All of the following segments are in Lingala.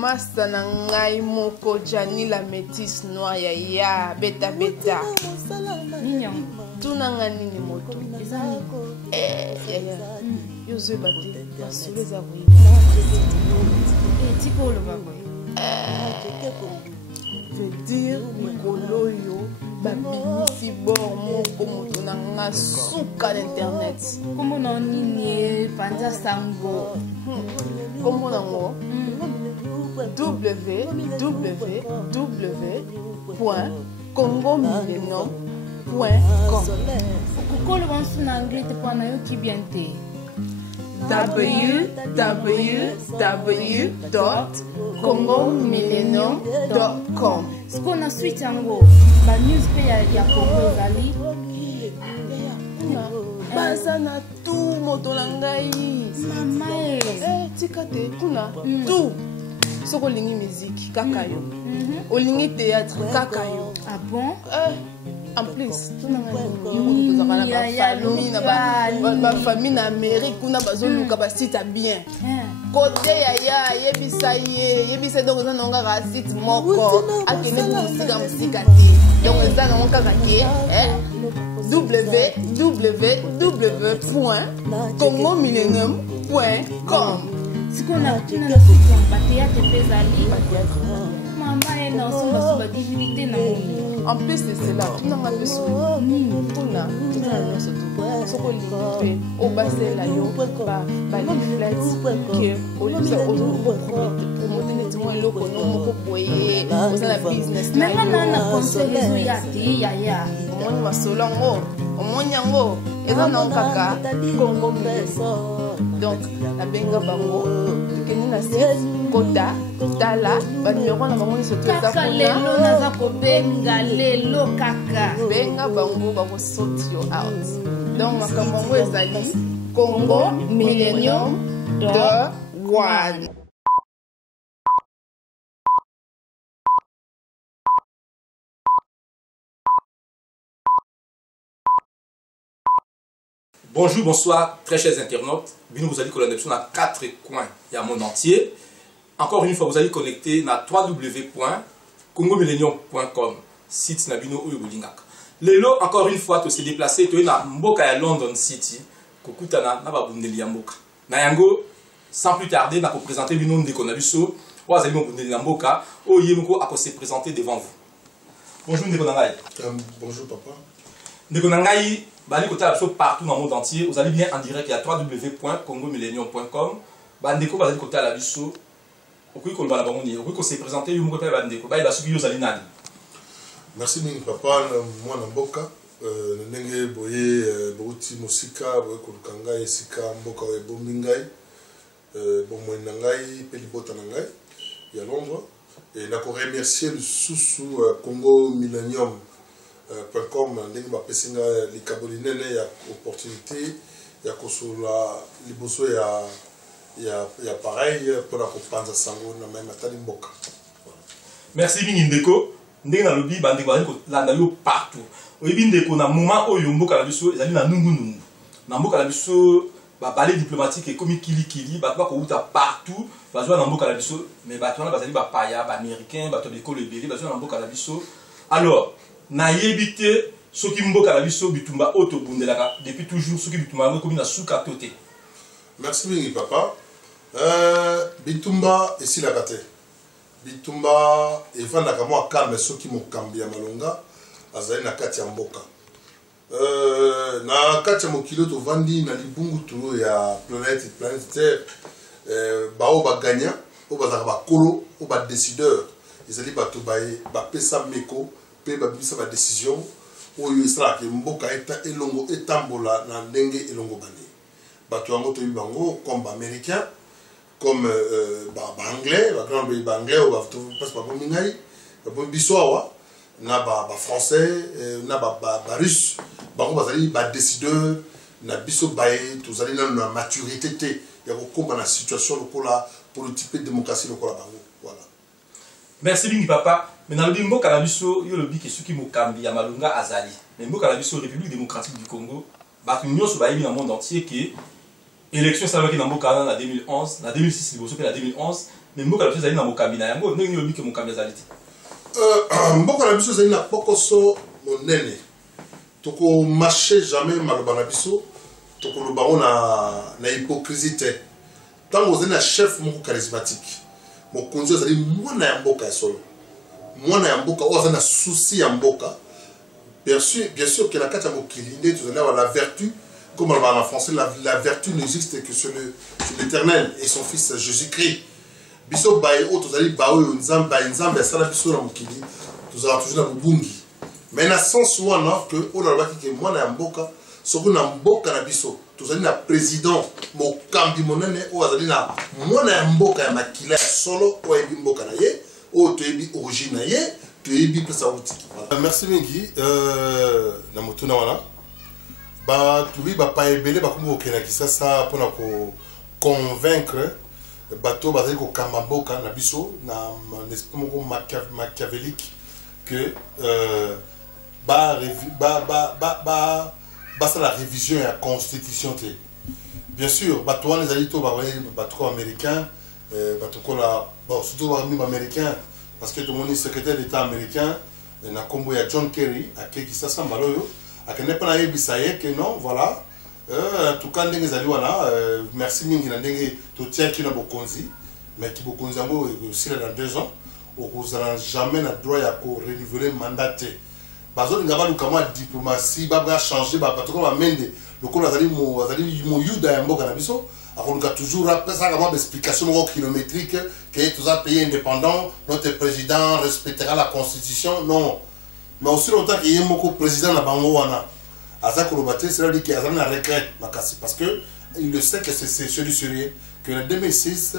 Masta na ngai moko Jani la métisse noire ya beta beta. Mignon. Tuna ngani ni moto. Yo zwe bate. Basule za oui. Tipo le babo. Veut dire mikolo yo babimisi bor moko moto na nga suka d'internet. Comment non nini panja sango. Comment nango? www.congomillennium.com. Pourquoi le vent en anglais te prend un qui bien t'es? www.congomillennium.com. Ce qu'on a suite en gros, la news paye à Congo Zali. Bazana tout motolangai. Mama tikate kuna tout. Soko lingi musique kakayo. Olingi théâtre kakayo. Ah bon? En plus, tout na famille na Amérique kuna bazoluka basita bien. Côté yaya yebisa yebisa donc ça nonga ka site moko akene musika musika ti. Donc ça nonga ka ke www.congomillennium.com. Ce qu'on a tout dans la suite en théâtre Pézali. Maman est dans son divinité dans mon. En plus de cela, tout n'a pas besoin. Tout n'a pas ce qu'on dit. Au bassin là, yo, bah les flats que au lieu de promoter les témoins locaux, nous pour boyer, aux la business. Mais maintenant, on a conseillé les ya. On va solango, on monyango, et on a un caca, Congo donc la benga bango, que nous na kota, tala, ba numéro na bango se trouve kaka lelo naza ko benga lelo kaka. Benga bango ba ko sort you out. Donc makambo ezali Congo Millennium de Guad. Bonjour, bonsoir, très chers internautes. Vous allez connecter dans 4 coins du monde entier. Encore une fois, vous allez connecter dans www.congomillennium.com, site Nabino Uyubulingak. Lelo, encore une fois, tu se déplacer, tu es dans Mboka ya London City, Kokutana, na babundeli ya Mboka. Na yango, sans plus tarder, na ko présenter le nom de Konabiso, ou azali babundeli ya Mboka, o yemko a se présenter devant vous. Bonjour Ndeko Nangai. Bonjour papa. Ndeko Nangai. Partout dans le monde entier, vous allez bien en direct à www.congomillennium.com. Bandeko va côté à la biso. Au coup qu'on va la bangonie, au coup qu'on s'est présenté, vous m'appelez Bandeko. Bah il va suivre aux nani. Merci Ning papa, moi Namboka, nenge boye bouti musika, boye kulukanga esika mboka we bombingai, bomwe nangai, pelibota nangai, ya Londres. Et là qu'on remercier le sous Congo Millennium. .com ndenge bapesinga likabo linene ya opportunité ya kosola liboso ya pareil pour kopanza sango na mai matali mboka. Merci mingi Ndeko. Ndenge na lobi bandeko bazali kolanda yo partout. Oyebi Ndeko na moment oyo mboka na biso ezali na nungu. Na mboka na biso ba balai diplomatique ekomi kili bato bakouta partout bazwa na mboka na biso mais bato wana bazali ba paya ba américain bato beko lebele bazwa na mboka na biso. Alors na yebite soki mboka na biso bitumba auto bundelaka depuis toujours soki bitumba ngo komi na suka tote. Merci mingi papa. Bitumba esilaka te. Bitumba evandaka mwa calme soki mokambi ya malonga azali na kati ya mboka. Na kati ya mokili tovandi na libungutu ya planète Terre, bao baganya o bazaka bakolo o ba décideur ezali bato bapesa meko pe babisa ba décision oyo esalaka mboka elongo etambola na ndenge elongo bani bato yango toyebi bango comme américain comme anglais ba grand pays anglais ou ba passe pas bomingai ba biso awa na ba français na ba russe bango bazali ba décideur na biso baye tozali na maturité te ya kokomba na situation lokola politique démocratie lokola bango. Voilà. Merci bingi papa. Mais dans le bimbo Kalabiso, il y a le bik et ce qui m'okambi à Malunga Azali. Mais Mbo Kalabiso, République démocratique du Congo, bah nous sommes dans le monde entier qui élection ça va qui dans mboka en 2011 en 2006 liboso pe en 2011 mais mboka la biso zali na mokambi na yango ndenge lobi ke mokambi azali te mboka la biso zali na pokoso monene toko marcher jamais maloba na biso toko loba na hypocrisie te tango zali na chef moko charismatique mokonzi azali mwana ya mboka ya solo mwana ya mboka oyo azali na souci ya mboka bien sûr que la kati ya mokili nde tozali awa la vertu. Comme en français, la vertu n'existe que sur l'Éternel et son Fils Jésus-Christ. Biso bae o tozali bae nzambe asala biso na mokili tozala toujours na mobungi. Mais na sens wana que o na baki ke mwana ya mboka soko na mboka na biso tozali na président mokambi monene o azali na mwana ya mboka ya makila ya solo o yebi mboka na ye o toyebi origine na ye toyebi pesa uti. Merci mingi na motuna wana. Oui, pas ébélé, bah comme au Kenya qui ça pour nous convaincre, bateau basé au Kamaboka, na biso, na un esprit machiavélique que ça la révision et la constitution. Bien sûr, bateau les alliés, bateau américain, bateau là, bon surtout américain, parce que tout le monde est secrétaire d'État américain, na combo ya John Kerry, à qui ça semble alors. N'est pas que non, voilà. En tout cas, merci mingi na ndenge to tient qui na bokonzi, mais qui bokonzi ngo aussi dans 2 ans, on n'aura jamais na droit à renouveler mandat. Bazo ngaba lukama diplomatie ba changer ba to ko ba mende lokolo azali mo yuda ya mboka na biso akonuka toujours après ça comme explication kilométrique que tous a pays indépendant, notre président respectera la constitution. Non. Mais aussi longtemps qu'il y ait mon président na bango wana Azak Robaté, c'est là qu'il y a un regret parce que il le sait que c'est celui sérieux que en 2016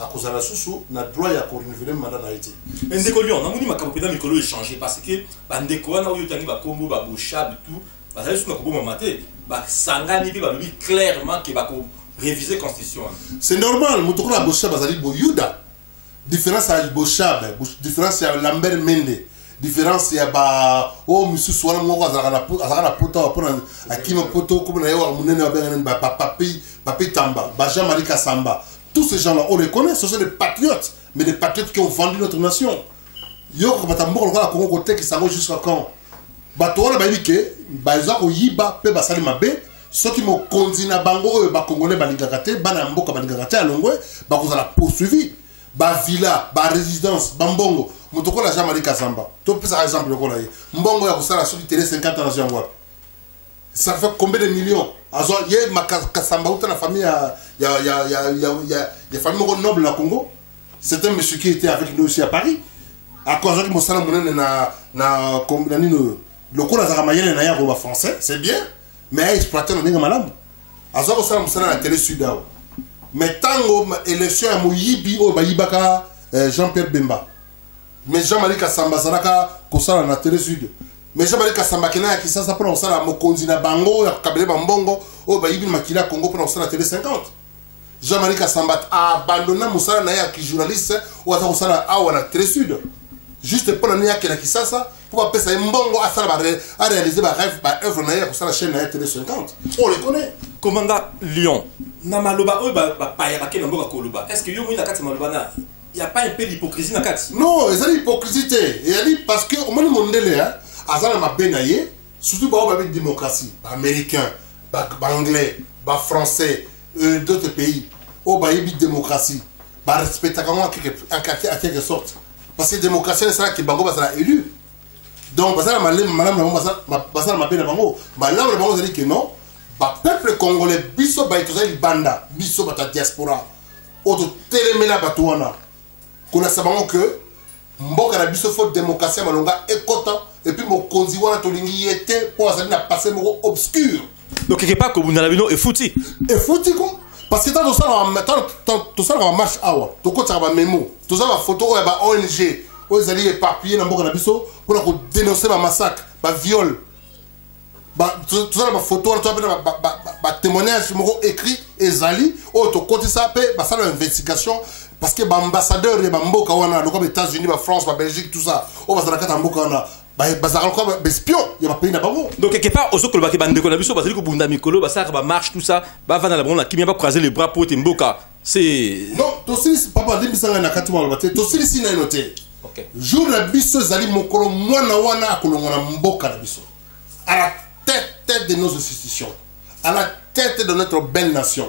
à cause de la sous na droit à renouveler mandat na été. Ndeko Lyon, na moni makambo peda mikolo échanger parce que bandeko wana oyo tangi ba kombo ba bochab tout, ba ça na ko maté, ba sangani bi ba lobi clairement que ba ko réviser constitution. C'est normal, mutoko la bochab bazali boyuda. Différence à bochab, différence à Lambert Mende. Différence ya ba o monsieur swala mo azaka na poto pona akima poto comme na yo munene wa benga ba papi tamba ba Jean-Marie Kassamba, tous ces gens là on les connaît, ce sont des patriotes, mais des patriotes qui ont vendu notre nation. Yo ko batambo ko la Congo côté qui s'en jusqu'à quand ba to na ba yike ba za ko yiba pe ba sali mabe ceux qui mo konzina bango ba congolais ba lingakate ba na mboka ba lingakate alongwe ba ko za la poursuivi ba villa ba résidence bambongo motoko la Jean-Marie Kassamba to par exemple ko la mbongo ya kusala sur télé 50 ans ya ngwa ça fait combien de millions azo ye Kassamba uta la famille ya famille noble na Congo. C'est un monsieur qui était avec nous aussi à Paris à cause que mosala monene na nino lokolo za mayele na ya ko ba français c'est bien mais exploiter na ninga malamu azo ko sala mosala na télé sudao. Mais tango élection à Moyibi au Bayibaka Jean-Pierre Bemba. Mais Jean-Marie Kassamba Saraka Kosala na Télé Sud. Mais Jean-Marie Kassamba Kena qui ça prend ça la Mokonzi na Bango ya Kabele Bambongo au Bayibi Makila Congo prend ça la Télé 50. Jean-Marie Kassamba a abandonné Moussala na ya qui journaliste ou à ça la na Télé Sud. Juste pour la qui ça pour appeler ça Mbongo à réaliser ma rêve par œuvre na ya pour ça la chaîne na Télé 50. On les connaît. Commandant Lyon. Na maloba oyo ba pa ya ke mboka koloba. Est-ce que yo moni na kati maloba na il y a pas un peu d'hypocrisie na kati? Non, c'est l'hypocrisie. Et parce que au monde mondele hein, azala mabenaye, surtout ba ba démocratie, ba américain, ba anglais, ba français, d'autres pays, au ba yebi démocratie, ba respecta comment en quelque sorte. Parce que démocratie c'est ça qui bango ba ça élu. Donc ba ça madame ba ça mabena bango, ba là bango ça dit que non. Le peuple congolais, biso ba itozali banda, biso ba ta diaspora. Auto telemela batouana. Kona sabango que mboka na biso faut démocratie malonga ekota et puis mo konzi wana tolingi yete pour azali na passer moko obscur. Donc quelque part que vous n'avez pas fouti. Et fouti quoi? Parce que tant tout ça va marche awa. To ko tsaba memo. To ça va photo ya ba ONG. Aux alliés éparpillés dans mboka na biso pour dénoncer ba massacre, ba viol. Tout ça, ma photo, témoignage écrit et zali, auto côté ça, ça l'investigation parce que l'ambassadeur de Mboka, les États-Unis, la France, la Belgique, tout ça, on va se la carte en Mboka, bazar quoi espion il y a pas pays na bango. Donc quelque part aux autres que bande ko na biso bazali ko bunda mikolo ba ça ba marche tout ça ba va dans la bonne qui vient pas croiser les bras pour temboka c'est non tosili papa ndimisanga na kati ma lote tosili sina noté. OK. Jour la biso zali mokolo mwana wana akolonga na mboka na biso. À la tête de nos institutions, à la tête de notre belle nation.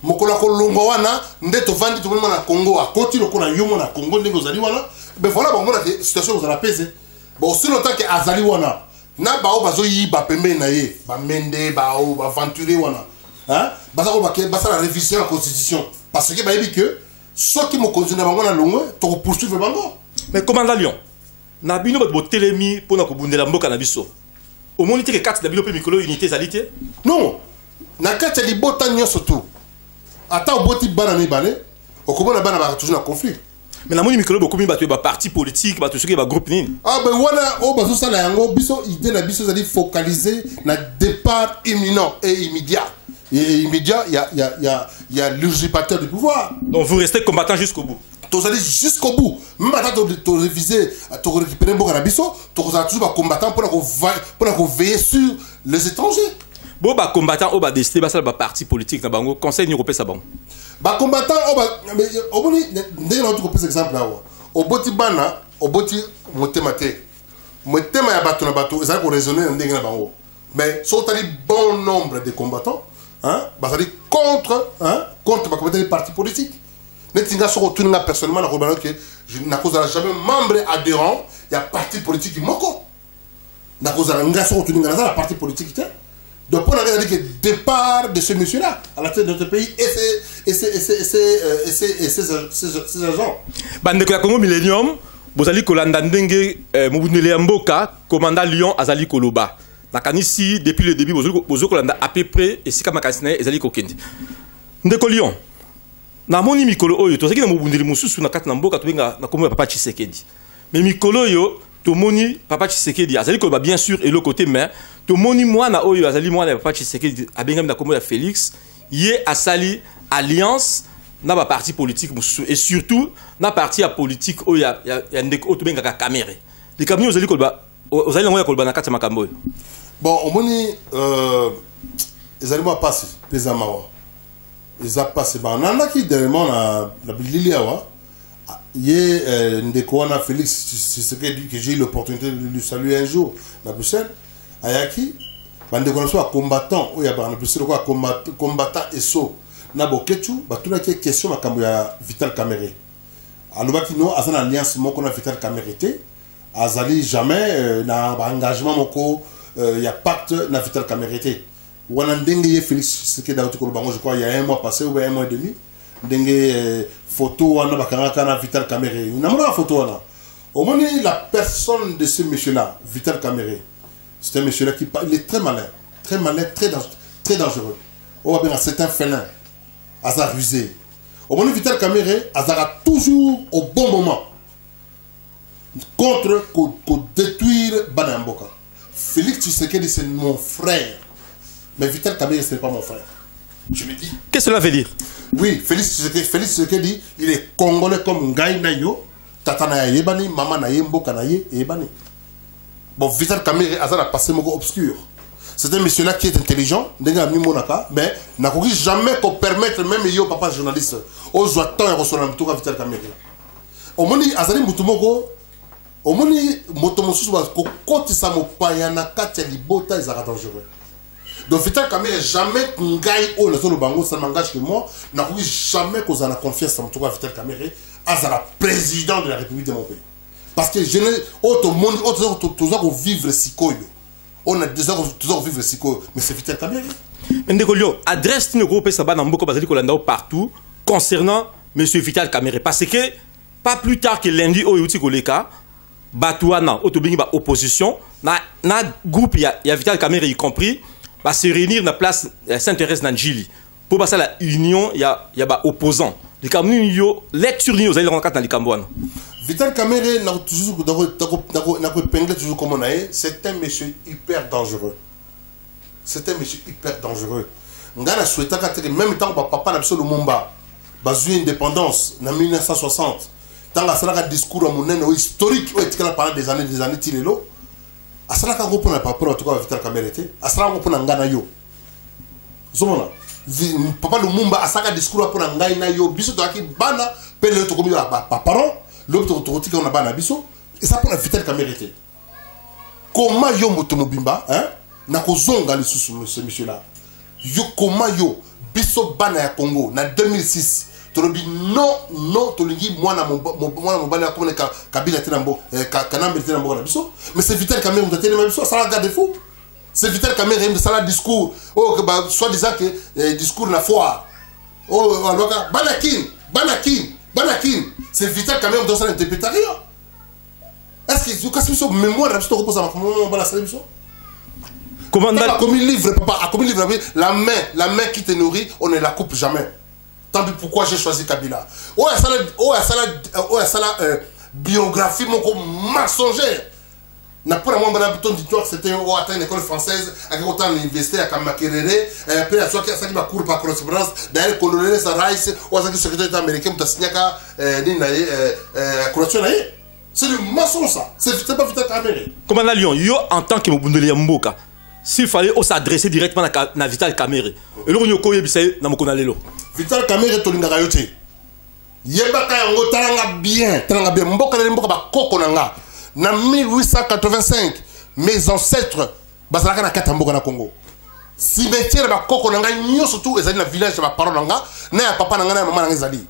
Mokolo kolonga wana ndeto vandi to na Congo a continue ko na yomo na Congo ndeko zali wana. Ben voilà bon la situation vous la pèse. Bon si longtemps que azali wana na bao bazo yi ba pembe na ye ba mende bao ba aventurer wana. Hein? Basa ko ba la révision de la constitution parce que ba yebi que ceux qui mo continue bango na longo to poursuivre bango. Mais commandant Lion, na bino bo telemi pona ko bundela mboka na biso. Au moins que 4 na bino pe mikolo unité zalité? Non. Na 4 libota nyonso tout. Ata oboti bana mibale, okomona bana ba toujours na conflit. Mais na moni mikolo beaucoup mi ba parti politique, ba to soki ba groupe nini. Ah ben wana o bazo sala yango biso idée na biso zali focaliser na départ imminent et immédiat. Et immédiat, il y a l'usurpateur du pouvoir. Donc vous restez combattant jusqu'au bout. Tu allez jusqu'au bout. Même quand tu réviser, tu récupérer un bon canabiso, tu as toujours combattant pour veiller sur les étrangers. Bon bah combattant au bas décidé bah ça le parti politique na bango conseil européen ça bon. Bah combattant au bas mais au bout dès notre coup exemple là au boti bana au boti motemate motema ya bato na bato ça pour raisonner ndenge na bango. Mais sont allés bon nombre de combattants hein bah ça dit contre les partis politiques. Netinga soko tuninga personnellement na kobana que je n'a cause jamais membre adhérent il y a parti politique qui moko na cause nga soko tuninga na parti politique té donc pour la dire que départ de ce monsieur là à la tête de notre pays et ses agents bande ko ya Congo Millennium bozali kolanda ndenge mobundele ya mboka commandant Lion azali koloba nakanisi depuis le début bozo kolanda à peu près et sika makasina ezali kokende ndeko Lion na moni mikolo oyo tozaki na mobundeli mususu na kati na mboka tobenga na kombo ya papa Tshisekedi mais mikolo oyo to moni papa Tshisekedi azali ko ba bien sûr et le côté mais to moni mwana oyo azali mwana ya papa Tshisekedi abenga na kombo ya Félix ye asali alliance na ba parti politique mususu et surtout na parti ya politique oyo ya ndeko to benga ka Kamere les camions azali ko ba ozali ngoya ko ba na kati makambo oyo bon omoni ezali mo passe pesa mawa ils ont passé par nana qui dernièrement la Bililia ndeko wana Félix c'est ce que j'ai eu l'opportunité de lui saluer un jour na Bruxelles ayaki bande ko so combattant oya ba na Bruxelles ko combattant eso na boketu batuna ki question makambo ya Vital Kamerhe alobaki no azana alliance moko na Vital Kamerhe te azali jamais na engagement moko ya pacte na Vital Kamerhe te wana ndenge Félix ce qui est dans bango je crois il y a un mois passé ou un mois et demi ndenge photo wana bakanga na Vital Kamerhe na mona photo wana au moins la personne de ce monsieur là Vital Kamerhe c'est un monsieur là qui il est très malin très dangereux on va bien un certain félin hasard rusé au moins Vital Kamerhe hasard toujours au bon moment contre détruire Banamboka. Félix Tshisekedi c'est mon frère. Mais Vital Kamerhe, ce n'est pas mon frère. Je le dis. Qu'est-ce que cela veut dire? Oui, Félix Tshisekedi, il est congolais comme Ngaï Nayo, Tata na Yebani, Maman na Yemboka na Yebani. Bon, Vital Kamerhe a passé mon obscur. C'est un monsieur-là qui est intelligent, mais n'a jamais qu'on permettre, même yo, papa journaliste, aux attentes et recevoir un tour à Vital Kamerhe. Au moins, Azali Moutoumoko, au moins, Motomosus, quand il s'est mopayana, Katia Libota, ils sont dangereux. Donc Vital Kamerhe jamais ngai o le solo bango ça m'engage que moi n'a jamais qu'on a confiance en tout cas Vital Kamerhe as la président de la République de mon pays parce que je ne autre monde autre toujours vivre sikoyo on a déjà toujours vivre sikoyo mais c'est Vital Kamerhe ndeko Lio adresse ne groupe ça ba na mboko bazali kolanda partout concernant monsieur Vital Kamerhe parce que pas plus tard que lundi au yuti koleka Batouana autobingi ba opposition na groupe ya Vital Kamerhe y compris va se réunir dans la place Saint-Thérèse Nanjili pour passer la union il y a ba opposants les camions yo lecture ni aux allez rencontrer dans les Cambouane Vital Kamerhe n'a toujours toujours comme on a c'est un monsieur hyper dangereux ngana souhaita que même temps papa na biso Lumumba bazu indépendance en 1960 tant la sala discours à monene historique pendant des années tilelo asala ka ngopo na papa to ka Vital Kamerhe te asala ngopo na ngana yo zomona papa Lumumba asaka discours pour ngai na yo biso to aki bana pe le to komi ba parents le to tika na bana biso et ça pour la Vital Kamerhe te comment yo moto mobimba hein na kozonga lisusu ce monsieur là yo comment yo biso bana ya Congo na 2006 tolobi non tolingi mwana mobali ya komona Kabila tenambo kanambe tenambo na biso mais c'est Vital Kamerhe mutatele ma biso ça la garde fou c'est Vital Kamerhe de ça discours oh soit disant que discours na foire oh alors banakin c'est Vital Kamerhe dans ça interprétation est-ce que quand c'est mémoire la biso repose à comment bala ça biso comment comme livre papa comme livre la main qui te nourrit on ne la coupe jamais. Tant pis pourquoi j'ai choisi Kabila. Biographie mon mensongère. N'a pas moi bton d'histoire c'était atteint une école française avec autant d'université à Makerere après à soit ça qui va cours par correspondance d'ailleurs colonel Rice ou ça qui secrétaire américain pour signer ka ni na corruption là. C'est du mensonge ça. C'est pas Vital Kamerhe. Commandant Lyon, yo en tant que Mobundeli Mboka, s'il fallait s'adresser directement à Vital Kamerhe. Et là on yo koye bisay na mokona lelo. Vital Kamerhe tolingaka yo te. Yebaka yango talanga bien mboka le mboka ba koko nanga. Na 1885 mes ancêtres bazalaka na kata mboka na Congo. Cimetière ba koko nanga nyo surtout ezali na village ba parents nanga na ya papa nanga na maman nanga ezali.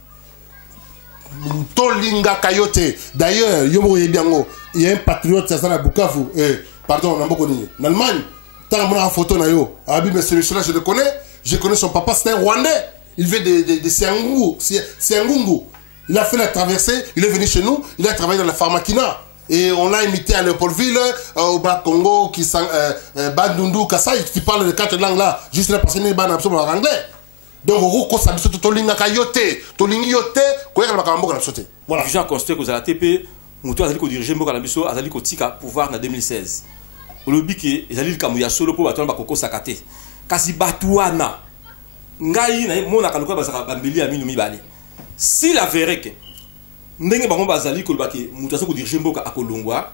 Tolinga kayote. D'ailleurs yomo yebiango, il y a un patriote ça na Bukavu pardon na mboko nini. En Allemagne, tant mon photo na yo. Abi mais celui-là je connais son papa, c'est un Rwandais. Il vient de Siangungu. Il a fait la traversée, il est venu chez nous, il a travaillé dans la pharmakina. Et on l'a imité à Léopoldville, au Bas-Congo, Bandundu, Kassai, qui parle les 4 langues là, juste là parce qu'il n'est pas absolument anglais. Donc, on a dit que Tolinga Kayote, Tolingi Yote, quoi qu'il y a sauté. Voilà. Jean Consté, que vous avez TP, Moutou a dit que diriger Mboka Nabiso, a dit que Tika pouvoir en 2016. Au lobby qui est allé Kamouya solo pour battre Bakoko Sakate. Kasi Batouana. Ngai na mona kaluka bazaka bambeli aminu mibale si la verrait que ndenge bango bazali ko lobaki mutu ko diriger Mboka akolongwa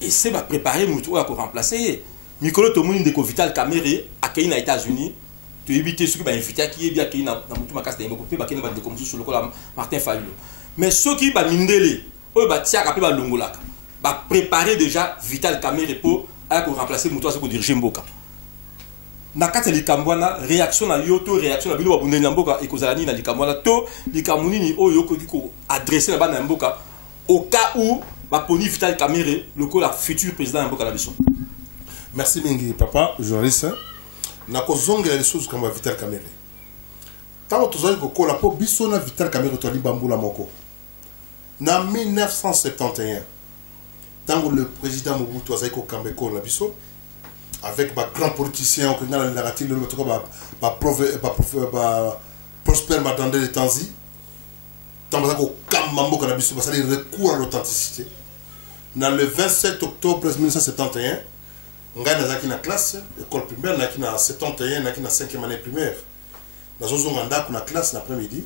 et c'est ba préparer mutu ko remplacer mikolo to muni ndeko Vital Kamerhe akei na États-Unis to éviter ce qui ba inviter qui est bien akei na mutu makasa na Mboka pe ba kene ba ndeko mutu solo ko la Martin Fayulu mais ceux qui ba mindele o ba tiaka pe ba longolaka ba préparer déjà Vital Kamerhe pour ako remplacer mutu ko diriger Mboka. Nakati likambwana réaction na yoto réaction na bilo babundeli na Mboka ekozalani na likambwana to likamuni oyo ko adresser na bana Mboka au cas où ba poni Vital Kamerhe le futur président Mboka la biso. Merci mingi papa journaliste na kozongela les choses comme Vital Kamerhe. Tant tozali ko la po biso na Vital Kamerhe to libambula moko. Na 1971 tant le président Mobutu azali ko kambeko na biso avec ma grand politicien qui a la narrative de l'autre Prosper Matande de Tanzi tant que Kamambo Kanabiso ça dit recours à l'authenticité dans le 27 octobre 1971 nga nazaki na classe école primaire naki na 71 naki na 5e année primaire nazozonga ndako na classe l'après-midi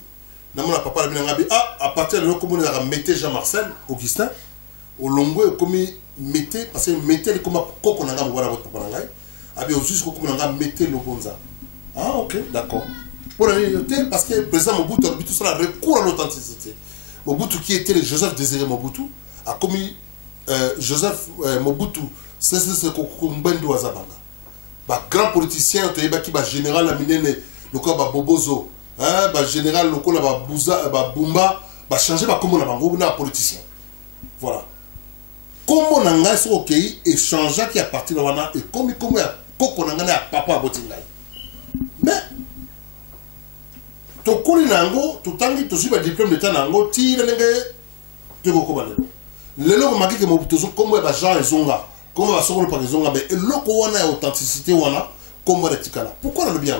na mona papa la binanga bi à partir de l'oko mona mettre Jean-Marcel Augustin au longo comme mettez parce que mettez le comme koko nanga ngora votre papa ngai abi juste koko nanga mettez le bonza ah ok d'accord pour la noter parce que le président Mobutu ça recours à l'authenticité Mobutu qui était le Joseph Désiré Mobutu a commis Joseph Mobutu c'est koko mbendo azabanga ba grand politicien to yeba ki ba général la minene le ko ba bobozo hein ba général le ko la ba buza ba bumba ba changer ba comme na bango na politicien voilà. Comment on a ok échanger qui a parti de wana et comment ya koko nanga na papa botingai mais to kuli nango to tangi to suba diplôme d'état nango tire nenge to ko balelo lelo ko makike mo to comme ba Jean ezonga comme ba sokolo pa ezonga mais eloko wana ya authenticité wana comme la tikala pourquoi le bien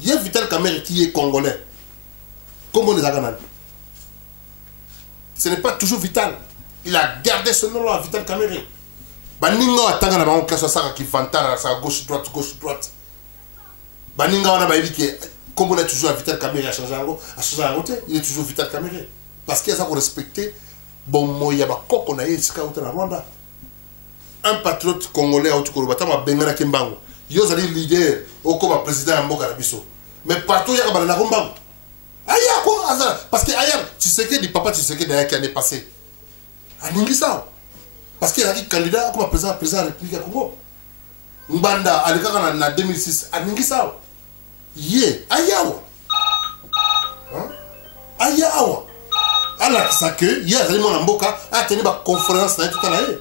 il y a Vital Kamerhe qui est congolais comment les a ce n'est pas toujours Vital. Il a gardé ce nom-là à Vital Kamerhe. Baninga atanga na bango classe ça qui vantara ça gauche droite. Baninga wana ba dit comme on est toujours à Vital Kamerhe à changer en côté, il est toujours Vital Kamerhe parce qu'il a ça respecter bon moya ba koko na yesika au na Rwanda. un patriote congolais au Tukolo Batama Bengana Kimbango. Yo zali leader au comme président à Mboka Biso. Mais partout il y a un Kombango. Aya quoi parce que Aya tu sais que du papa tu sais que derrière qui année passée. Aningi ça. Parce qu'il y a un candidat comme président de la République du Congo. Mbanda alikaka en 2006 aningi ça. Yé Ayawa. Ayawa. Alors ça que hier zali mon Mboka a tenu une conférence là tout à l'heure.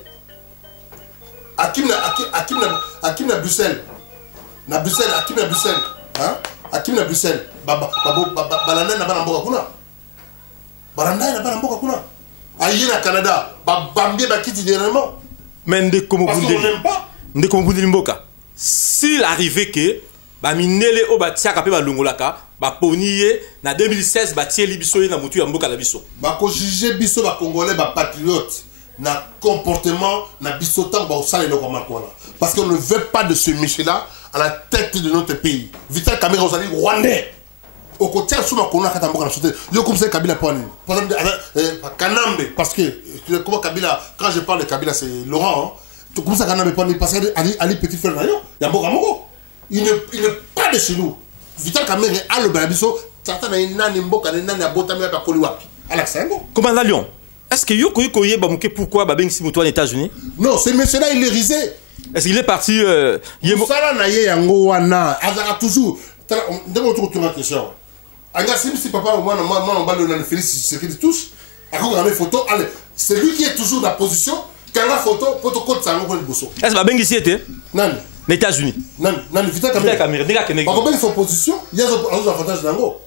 Akim na Bruxelles. Na Bruxelles, Akim na Bruxelles. Hein? Akim na Bruxelles. Balanda na bana mboka kuna. Balanda na bana mboka kuna. Aïe na Canada. Bambie ba kiti dernièrement. Mais ndeko mobundeli mboka. S'il arrivait que ba minele o ba tiaka pe ba longolaka, ba poniye na 2016 ba tieli biso na mutu ya mboka la biso. Ba ko juger biso ba congolais ba patriote. Na comportement na bisotan ba osala eloko makwana parce qu'on ne veut pas de ce monsieur là à la tête de notre pays. Vital Kamerhe osali rwandais au côté suma kona kata mboka na sote yo comme ça Kabila pour par exemple Kanambe parce que comment Kabila quand je parle de Kabila c'est Laurent hein, comme ça Kanambe parce que Ali petit frère nayo ya mboka moko il n'est pas de chez nous. Vital Kamerhe a le balabiso tata na nani mboka na nani abotami ya koli wapi Alexandre Commandant Lyon. Est-ce que Yoko pourquoi Babeng Simoto en États-Unis? Non, ce monsieur-là, il est risé. Est-ce qu'il est parti Moussala Naye Yango Wana, Azara toujours. Demande une question. Si papa, moi, on va le Félix, c'est qu'il touche. On a une photo. C'est lui qui est toujours dans la position. Quand la photo, protocole, ça va le bousseau. Est-ce que Babeng ici était? Non. Les États-Unis. Non, Vital Kamerhe. Babeng est en position. Il y a un avantage d'Ango.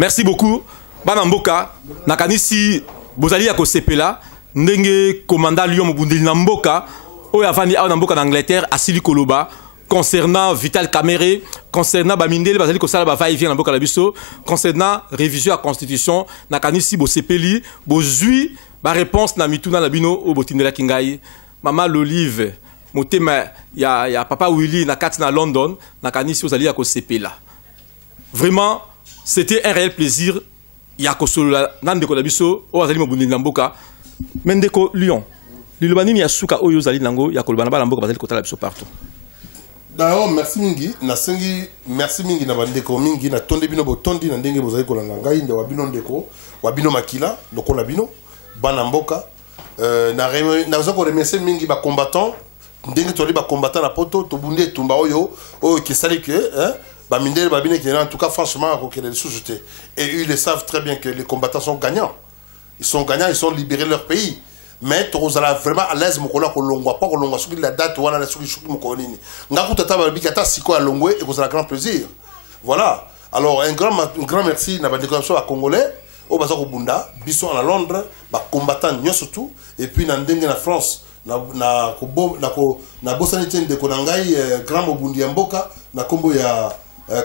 Merci beaucoup. Banamboka, nakanisi bozali ya kosepela ndenge commandant Lyon Mobundeli na mboka oyo avandi awa na mboka na Angleterre asili koloba concernant Vital Kamerhe, concernant bamindele bazali kosala ba va et vient na mboka la biso, concernant révision à constitution nakanisi bosepeli bozui ba réponse na mituna na bino o botindela kingai mama l'olive motema ya papa Willy na kati na London nakanisi ozali ya kosepela. Vraiment c'était un réel plaisir. Yakosolola nandeko na biso o azali mobundeli na mboka. Mendeko Lyon. Lilobani ya suka oyo zali nango yakolobana ba mboka bazali kotala biso partout. D'ailleurs merci mingi na sengi merci mingi na bandeko mingi na tonde bino botondi na ndenge bozali kolanda ngai nde wabino ndeko wabino makila lokola bino bana mboka na zoko remercier mingi ba combattant ndenge toli ba combattant na poto to bunde tumba oyo kesali que hein Bamindele Babine qui en tout cas franchement à sous-jeté. Et ils le savent très bien que les combattants sont gagnants. Ils sont gagnants, ils ont libéré leur pays. Mais tu es vraiment à l'aise, mon collègue, pas qu'on la date ou la solution mon collègue. Ngaku tata babikata siko à longwe et vous avez grand plaisir. Voilà. Alors un grand merci na bandeko à congolais au bazako bunda, biso à Londres, ba combattant nyo surtout et puis na ndenge na France. Na bosanité de konangai grand mobundi mboka na kombo ya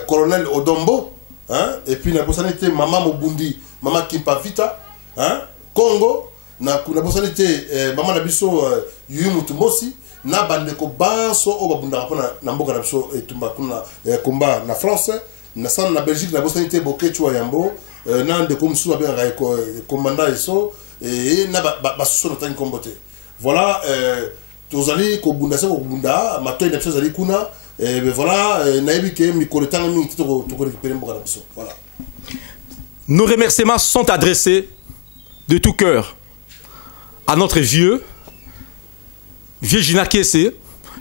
colonel Odombo hein et puis na bosanité maman mobundi maman Kimpa Vita hein Congo na bosanité maman na biso Yumu Tumosi na bandeko banso o babunda na mboka na biso etumba kuna combat na France na san na Belgique na bosanité Bokechwa Yambo na ndeko musu ba commandant eso et na ba so na tani kombote. Voilà, tous allez kobunda ça kobunda, matin il y a kuna, et voilà, naïbi que mi koletan mi to récupérer mboka biso. Voilà. Nos remerciements sont adressés de tout cœur à notre vieux Gina Kesse,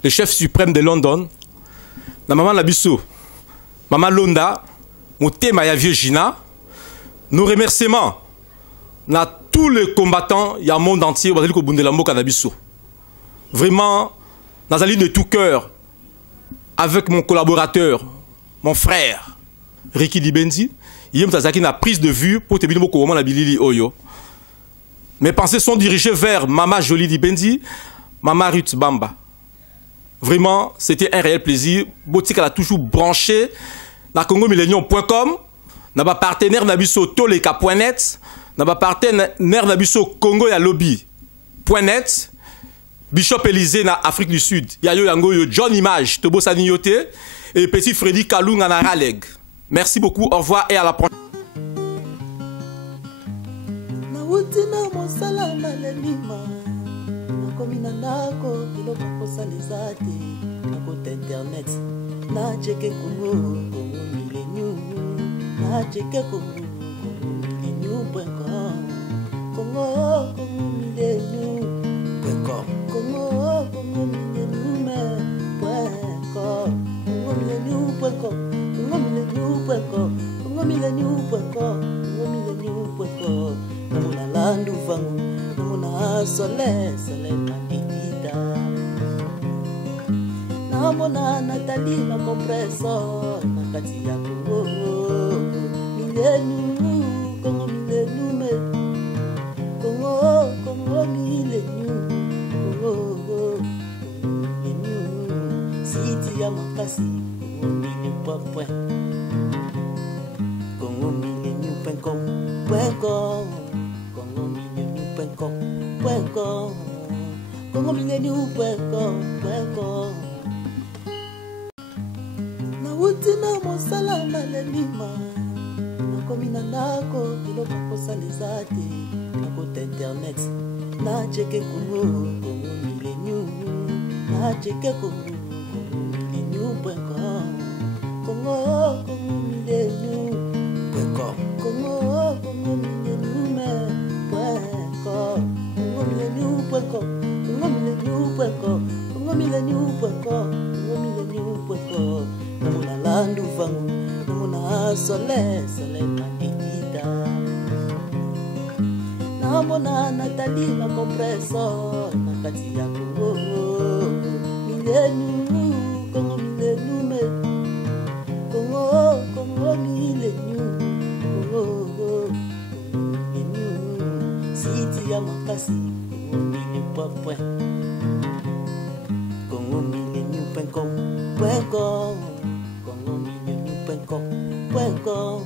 le chef suprême de London, la maman Labisso, maman Londa, motema ya vieux Gina. Nos remerciements na tous les combattants il y a un monde entier bazali ko bundela mboka na biso. Vraiment nazali de tout cœur avec mon collaborateur, mon frère Ricky Libenzi, yem tazaki na prise de vue pour te bino ko moment na bilili oyo. Mes pensées sont dirigées vers Mama Jolie Libenzi, Mama Ruth Bamba. Vraiment, c'était un réel plaisir. Botika a toujours branché na congomillenium.com, na ba partenaire na biso toleka.net. N'a pas partenaire Nabiso Congo ya lobby.net, Bishop Élysée na Afrique du Sud, Yayo Yango yo John Image, Tobo Saniote et petit Freddy Kalunga na Raleg. Merci beaucoup, au revoir et à la prochaine. mosala malemima nakomi na ndako biloko kosaleza te nakota internet nacheke kongo mileniu nacheke kongo mileniu.com kongo mileniu.com kongo mileniu.com kongo mileniu.com kongo mileniu.com kongo mileniu.com kongo mileniu.com namona landu vangu namona soleil makikita namona Nathalie na compressor na kati ya kongo mileniu kongo mileniu me kongo mileniu kongo mileniu siti ya makasi kongo mileniu.com kongo mileniu.com kongo mileniu.com kongo mileniu.com nauti na mosala malemima nakomi na ndako biloko kosaleza te nakota internet nacheke kongo mileniu nacheke kongo mileniu.com kongo mileniu.com kongo mileniu.com kongo mileniu.com kongo mileniu.com kongo mileniu.com kongo mileniu.com namona landu vangu namona soleil makikita namona Nathalie na compressor na kati ya kongo mileniu kongo mileniu me kongo mileniu kongo mileniu siti ya makasi kongo mileniu.com kongo mileniu.com kongo mileniu.com